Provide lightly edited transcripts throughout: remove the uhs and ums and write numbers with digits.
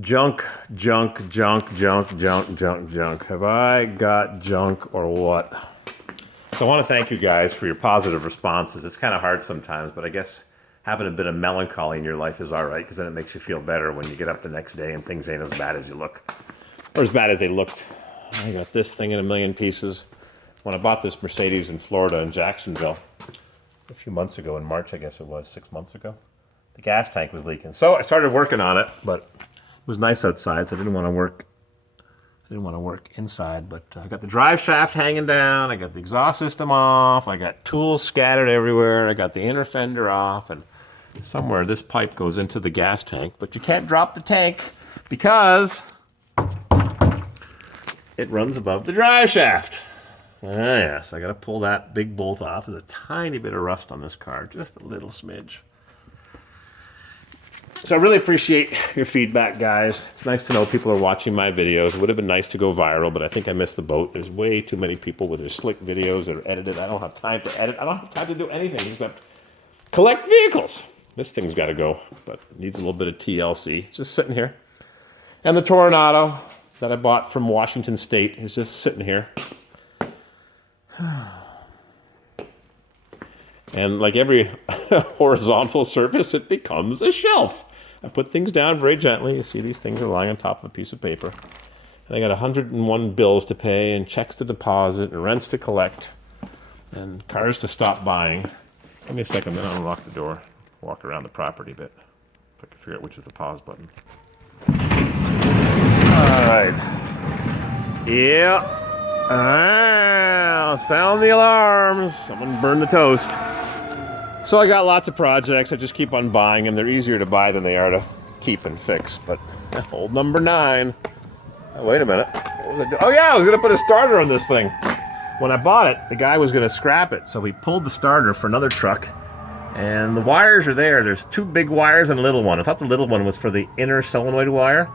Junk, junk, junk, junk, junk, junk, junk. Have I got junk or what? So I want to thank you guys for your positive responses. It's kind of hard sometimes, but I guess having a bit of melancholy in your life is all right, because then it makes you feel better when you get up the next day and things ain't as bad as you look. Or as bad as they looked. I got this thing in a million pieces. When I bought this Mercedes in Florida, in Jacksonville, a few months ago, in March I guess it was, 6 months ago, the gas tank was leaking. So I started working on it, but it was nice outside, so I didn't want to work inside, but I got the drive shaft hanging down, I got the exhaust system off, I got tools scattered everywhere, I got the inner fender off, and somewhere this pipe goes into the gas tank, but you can't drop the tank because it runs above the drive shaft. Ah, yes, I got to pull that big bolt off. There's a tiny bit of rust on this car, just a little smidge. So I really appreciate your feedback, guys. It's nice to know people are watching my videos. It would have been nice to go viral, but I think I missed the boat. There's way too many people with their slick videos that are edited. I don't have time to edit. I don't have time to do anything except collect vehicles. This thing's got to go, but it needs a little bit of TLC. It's just sitting here. And the Toronado that I bought from Washington State is just sitting here. And like every horizontal surface, it becomes a shelf. I put things down very gently. You see these things are lying on top of a piece of paper. And I got 101 bills to pay and checks to deposit and rents to collect and cars to stop buying. Give me a second, then I'll unlock the door, walk around the property a bit. If I can figure out which is the pause button. All right. Yeah. Sound the alarms. Someone burned the toast. So I got lots of projects. I just keep on buying them. They're easier to buy than they are to keep and fix. But old number 9. Oh, wait a minute. What was I doing? Oh yeah, I was going to put a starter on this thing. When I bought it, the guy was going to scrap it. So we pulled the starter for another truck. And the wires are there. There's 2 big wires and a little one. I thought the little one was for the inner solenoid wire.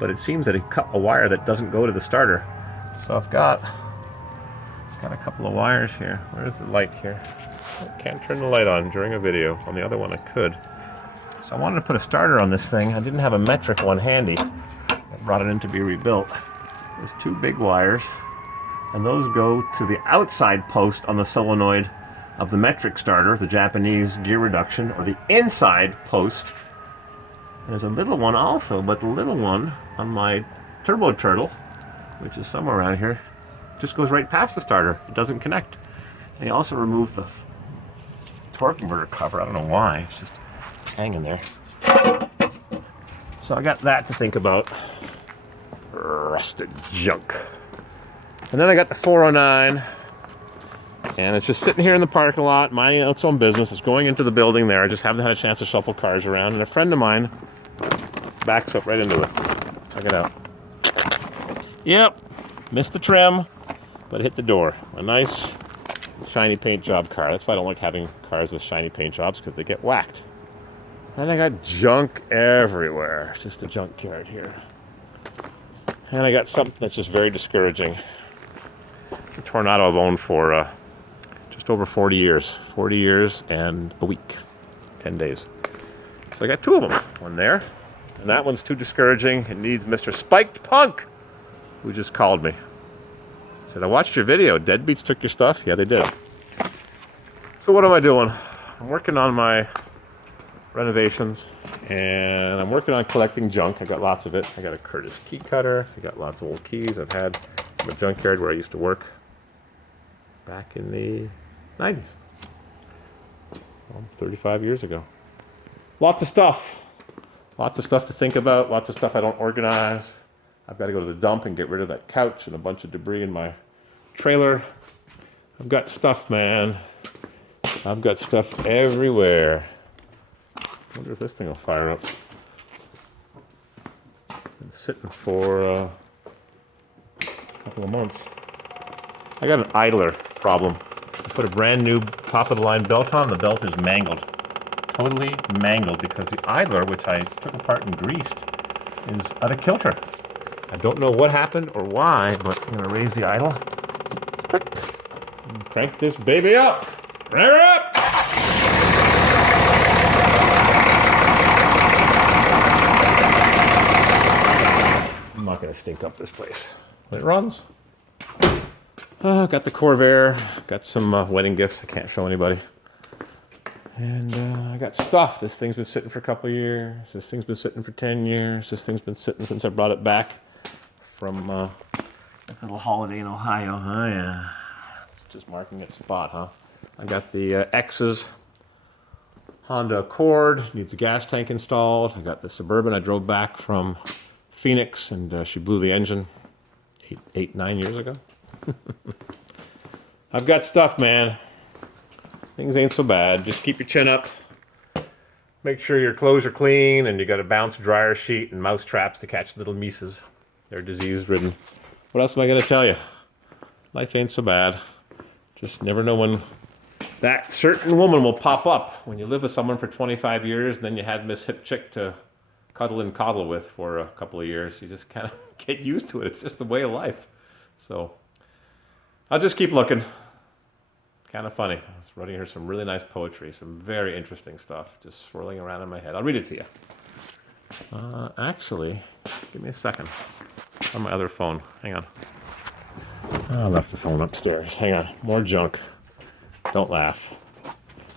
But it seems that he cut a wire that doesn't go to the starter. So I've got a couple of wires here. Where's the light here? I can't turn the light on during a video. On the other one I could. So I wanted to put a starter on this thing. I didn't have a metric one handy. I brought it in to be rebuilt. There's 2 big wires, and those go to the outside post on the solenoid of the metric starter, the Japanese gear reduction, or the inside post. There's a little one also, but the little one on my Turbo Turtle, which is somewhere around here, just goes right past the starter. It doesn't connect. And he also removed the torque converter cover. I don't know why. It's just hanging there. So I got that to think about. Rusted junk. And then I got the 409. And it's just sitting here in the parking lot, minding its own business. It's going into the building there. I just haven't had a chance to shuffle cars around. And a friend of mine backs up right into it. Check it out. Yep. Missed the trim, but hit the door. A nice shiny paint job car. That's why I don't like having cars with shiny paint jobs, because they get whacked. And I got junk everywhere. It's just a junkyard here. And I got something that's just very discouraging. The Toronado I've owned for just over 40 years. 40 years and a week. 10 days. So I got 2 of them. One there. And that one's too discouraging. It needs Mr. Spiked Punk, who just called me. Said, I watched your video. Deadbeats took your stuff? Yeah, they did. So what am I doing? I'm working on my renovations, and I'm working on collecting junk. I got lots of it. I got a Curtis key cutter. I got lots of old keys I've had from a junkyard where I used to work back in the 90s. Well, 35 years ago. Lots of stuff. Lots of stuff to think about. Lots of stuff I don't organize. I've got to go to the dump and get rid of that couch and a bunch of debris in my trailer. I've got stuff, man. I've got stuff everywhere. I wonder if this thing will fire up. Been sitting for a couple of months. I got an idler problem. I put a brand new top-of-the-line belt on. The belt is mangled. Totally mangled, because the idler, which I took apart and greased, is out of kilter. I don't know what happened or why, but I'm going to raise the idle. And crank this baby up. Rev her up! stink up this place. But it runs. Got the Corvair. Got some wedding gifts I can't show anybody. And I got stuff. This thing's been sitting for a couple of years. This thing's been sitting for 10 years. This thing's been sitting since I brought it back from this little holiday in Ohio. Oh, yeah. It's just marking its spot, huh? I got the X's Honda Accord. Needs a gas tank installed. I got the Suburban I drove back from Phoenix, and she blew the engine 9 years ago. I've got stuff, man. Things ain't so bad. Just keep your chin up. Make sure your clothes are clean, and you got a bounce dryer sheet and mouse traps to catch little mices. They're disease-ridden. What else am I going to tell you? Life ain't so bad. Just never know when that certain woman will pop up. When you live with someone for 25 years, and then you had Miss Hip Chick to cuddle and coddle with for a couple of years. You just kind of get used to it. It's just the way of life. So I'll just keep looking. Kind of funny. I was writing here some really nice poetry, some very interesting stuff, just swirling around in my head. I'll read it to you. Actually, give me a second. On my other phone. Hang on. I left the phone upstairs. Hang on. More junk. Don't laugh.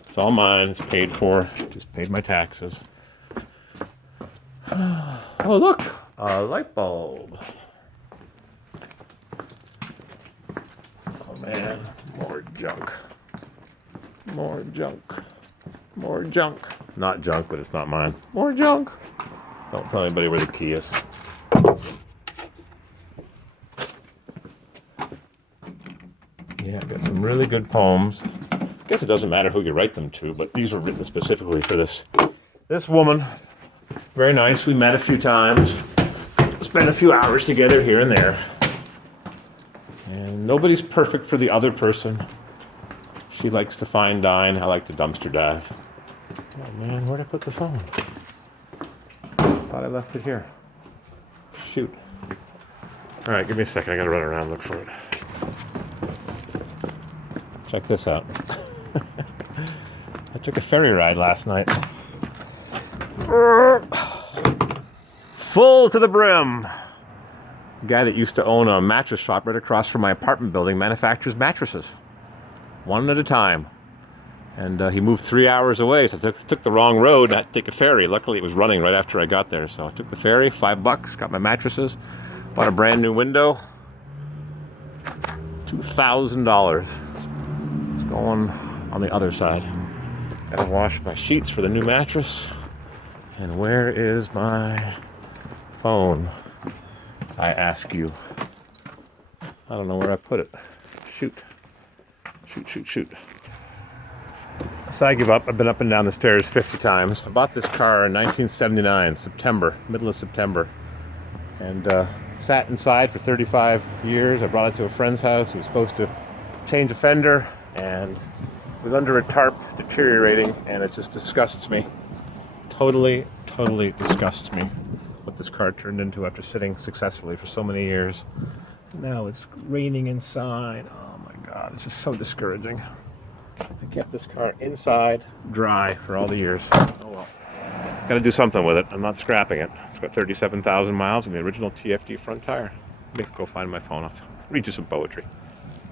It's all mine. It's paid for. Just paid my taxes. Oh, look. A light bulb. Oh, man. More junk. More junk. More junk. Not junk, but it's not mine. More junk. Don't tell anybody where the key is. Yeah, I've got some really good poems. I guess it doesn't matter who you write them to, but these were written specifically for this woman. Very nice. We met a few times. Spent a few hours together here and there. And nobody's perfect for the other person. She likes to fine dine. I like to dumpster dive. Oh man, where'd I put the phone? Thought I left it here. Shoot. All right, give me a second. I gotta run around and look for it. Check this out. I took a ferry ride last night. Full to the brim. The guy that used to own a mattress shop right across from my apartment building manufactures mattresses. One at a time. And he moved 3 hours away, so I took the wrong road. I had to take a ferry. Luckily, it was running right after I got there. So I took the ferry, $5, got my mattresses, bought a brand new window. $2,000. It's going on the other side. Gotta wash my sheets for the new mattress. And where is my phone? I ask you. I don't know where I put it. Shoot. Shoot. So I give up. I've been up and down the stairs 50 times. I bought this car in 1979, September, middle of September. And sat inside for 35 years. I brought it to a friend's house. He was supposed to change a fender and was under a tarp, deteriorating, and it just disgusts me. Totally disgusts me what this car turned into after sitting successfully for so many years. Now it's raining inside. Oh my God, it's just so discouraging. I kept this car inside, dry for all the years. Oh well. Gotta do something with it. I'm not scrapping it. It's got 37,000 miles and the original TFD front tire. Let me go find my phone. I'll read you some poetry.